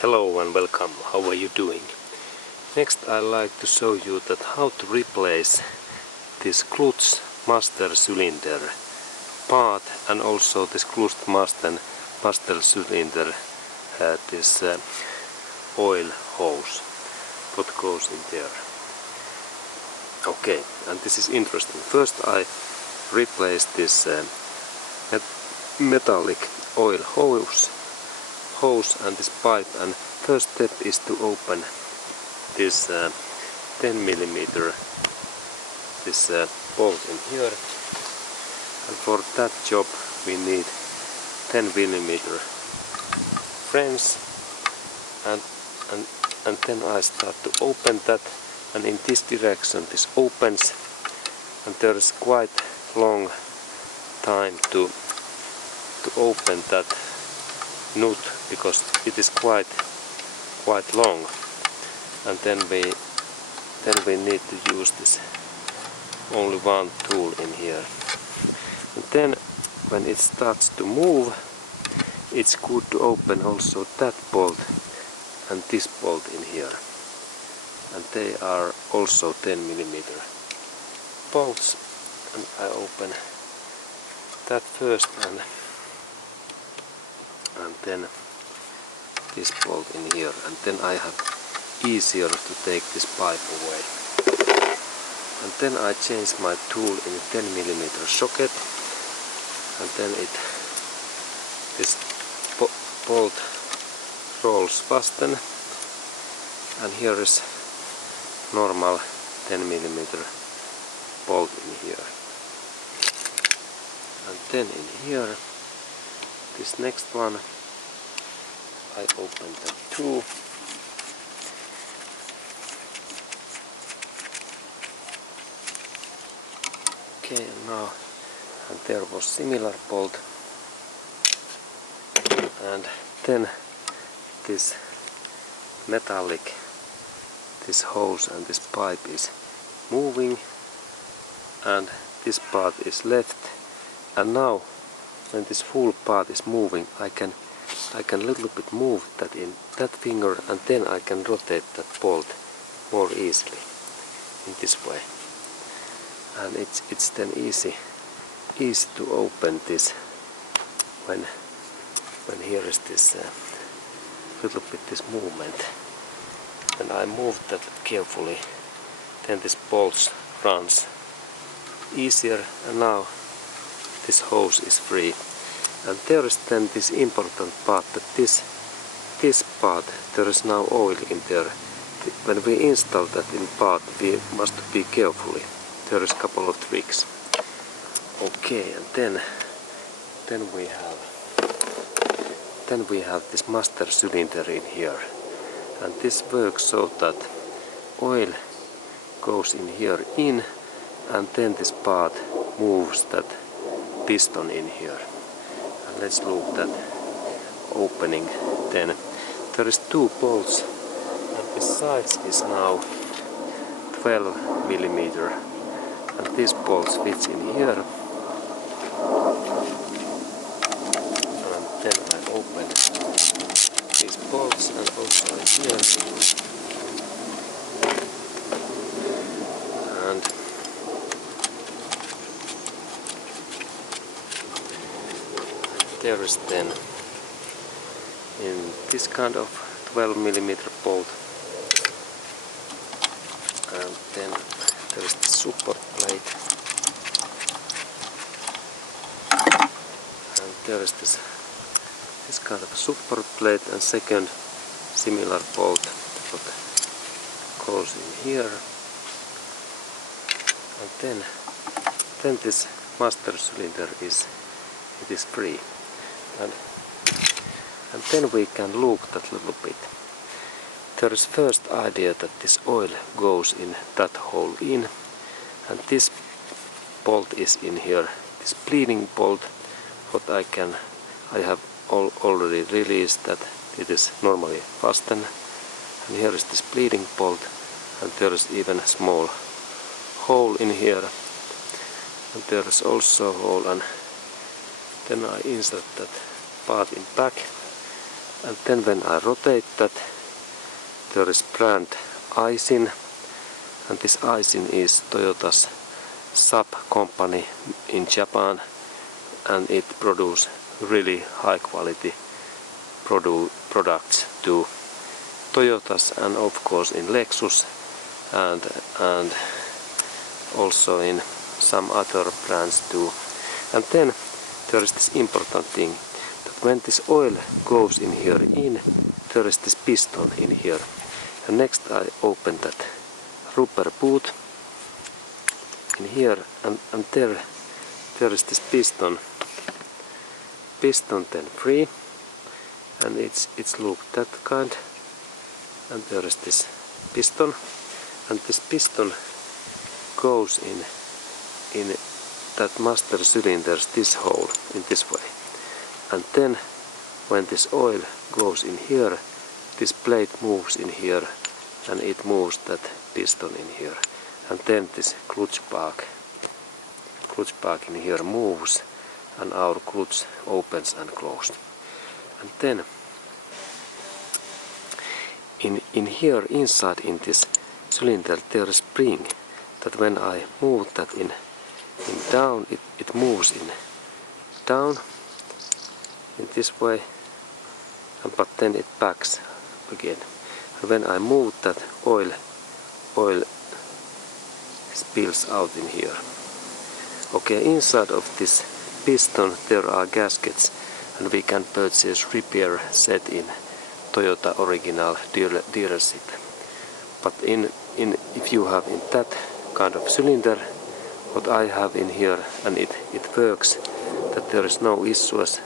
Hello and welcome. How are you doing? Next I'd like to show you that how to replace this clutch master cylinder part and also this clutch master cylinder this oil hose what goes in there. Okay, and this is interesting. First I replace this metallic oil hose and this pipe, and first step is to open this 10mm this bolt in here, and for that job we need 10mm frames, and then I start to open that, and in this direction this opens, and there is quite long time to open that nut because it is quite long, and then we need to use this only one tool in here, and then when it starts to move it's good to open also that bolt and this bolt in here, and they are also 10mm bolts, and I open that first and then this bolt in here, and then I have easier to take this pipe away. And then I change my tool in 10mm socket, and then this bolt rolls fasten, and here is normal 10mm bolt in here, and then in here this next one I open that too, okay, now, and there was similar bolt, and then this metallic, this hose and this pipe is moving, and this part is left, and now when this full part is moving I can little bit move that in that finger, and then I can rotate that bolt more easily in this way, and it's then easy to open this when here is this little bit this movement. When I move that carefully, then this bolt runs easier, and now this hose is free. And there is then this important part, that this part, there is now oil in there. When we install that in part, we must be carefully. There is a couple of tricks. Okay, and then we have this master cylinder in here, and this works so that oil goes in here and then this part moves that piston in here. And let's look that opening. Then there is two bolts, and the size is now 12mm, and this bolt fits in here, and then I open these bolts and also in here, and there is then in this kind of 12mm bolt, and then there is the support plate, and there is this kind of support plate, and second similar bolt that goes in here, and then this master cylinder is free. And then we can look that little bit. There is first idea that this oil goes in that hole in, and this bolt is in here. This bleeding bolt, what I have already released, that it is normally fastened, and here is this bleeding bolt, and there is even a small hole in here, and there is also a hole, and then I insert that part in back, And then when I rotate that, there is brand Aisin, and this Aisin is Toyota's sub company in Japan, and it produces really high quality products to Toyotas and of course in Lexus and also in some other brands too. And then there is this important thing that when this oil goes in here there is this piston in here. And next I open that rubber boot in here, and there is this piston then free, and it's look that kind, and there is this piston, and this piston goes in that master cylinders, this hole in this way. And then when this oil goes in here, this blade moves in here and it moves that piston in here, and then this clutch bag in here moves and our clutch opens and closed. And then in here inside in this cylinder there is spring that when I move that in down, it moves in down in this way, but then it backs again. And when I move that, oil spills out in here. Okay, inside of this piston there are gaskets, and we can purchase repair set in Toyota original dealership. But if you have in that kind of cylinder what I have in here, and it works, that there is no issues,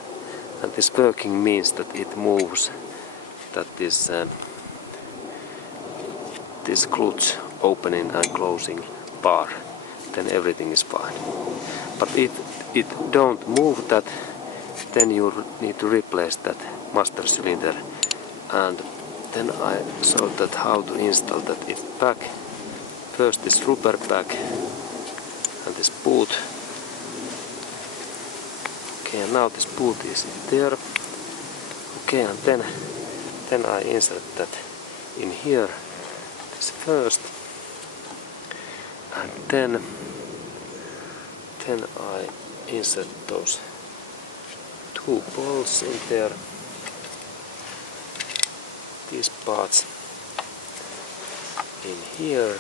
and this working means that it moves, that this clutch opening and closing bar, then everything is fine. But if it don't move that, then you need to replace that master cylinder, and then I showed that how to install that it back. First this rubber back and this boot. Okay, and now this boot is in there. Okay, and then I insert that in here, this first, and then I insert those two bolts in there, these parts in here.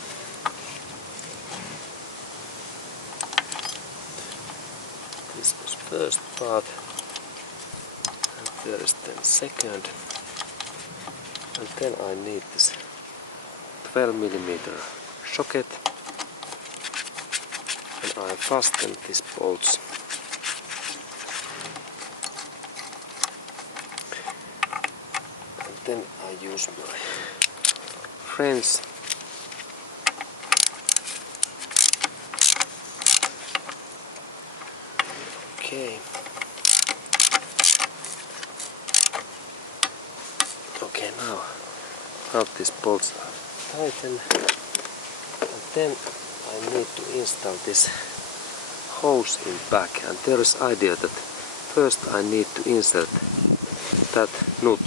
This was first part, and there is then second, and then I need this 12mm socket, and I fasten these bolts. And then I use my wrench Okay, now these bolts are tightened, and then I need to install this hose in back, and there is idea that first I need to insert that nut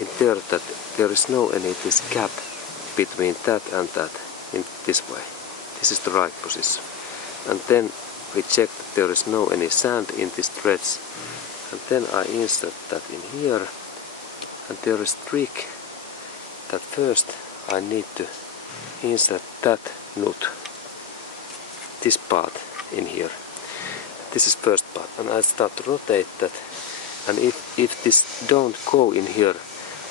in there, that there is no any this gap between that and that in this way. This is the right position, and then we check that there is no any sand in this threads, and then I insert that in here. And there is a trick that first I need to insert that nut, this part in here. This is first part, and I start to rotate that, and if this don't go in here,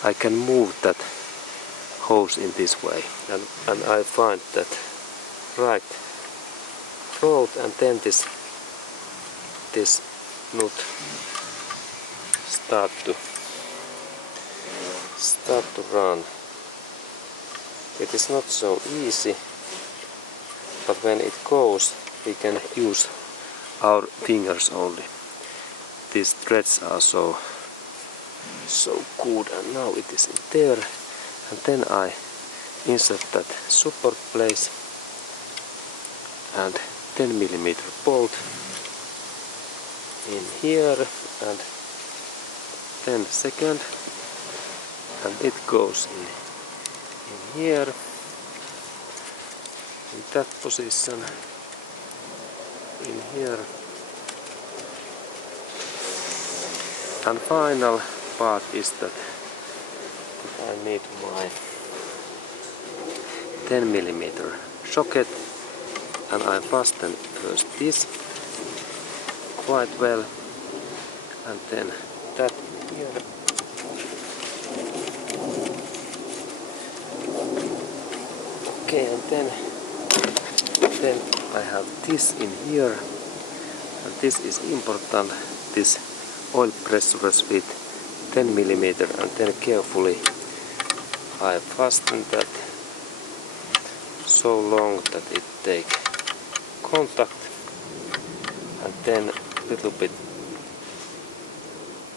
I can move that hose in this way, and I find that right road, and then this nut start to run. It is not so easy, but when it goes, we can use our fingers only. These threads are so good, and now it is in there, and then I insert that support place and 10mm bolt in here, and then second, and it goes in here, in that position, in here. And final part is that I need my 10mm socket, and I fasten first this quite well, and then that here. Okay, and then I have this in here, and this is important, this oil pressure with 10mm, and then carefully I fasten that so long that it take contact, and then a little bit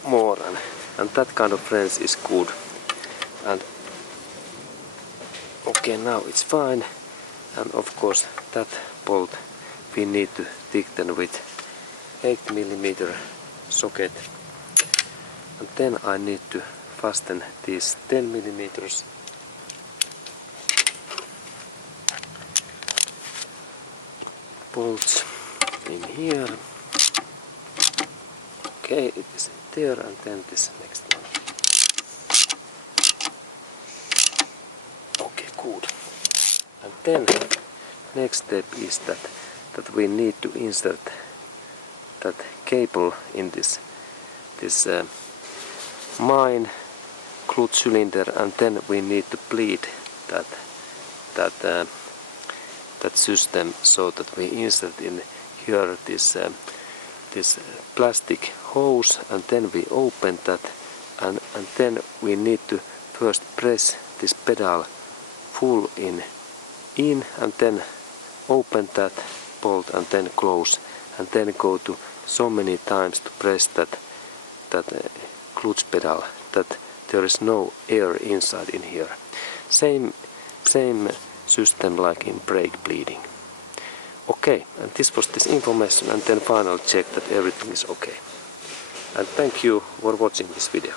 more, and that kind of wrench is good. And okay, now it's fine, and of course that bolt we need to thicken with 8mm socket, and then I need to fasten these 10mm bolts in here. Okay, it is there, and then this next one. Okay, good. And then next step is that we need to insert that cable in this mine clutch cylinder, and then we need to bleed that system, so that we insert in here this plastic hose, and then we open that, and then we need to first press this pedal full in, and then open that bolt, and then close, and then go to so many times to press that clutch pedal that there is no air inside in here. Same system like in brake bleeding. Okay, and this was this information, and then final check that everything is okay. And thank you for watching this video.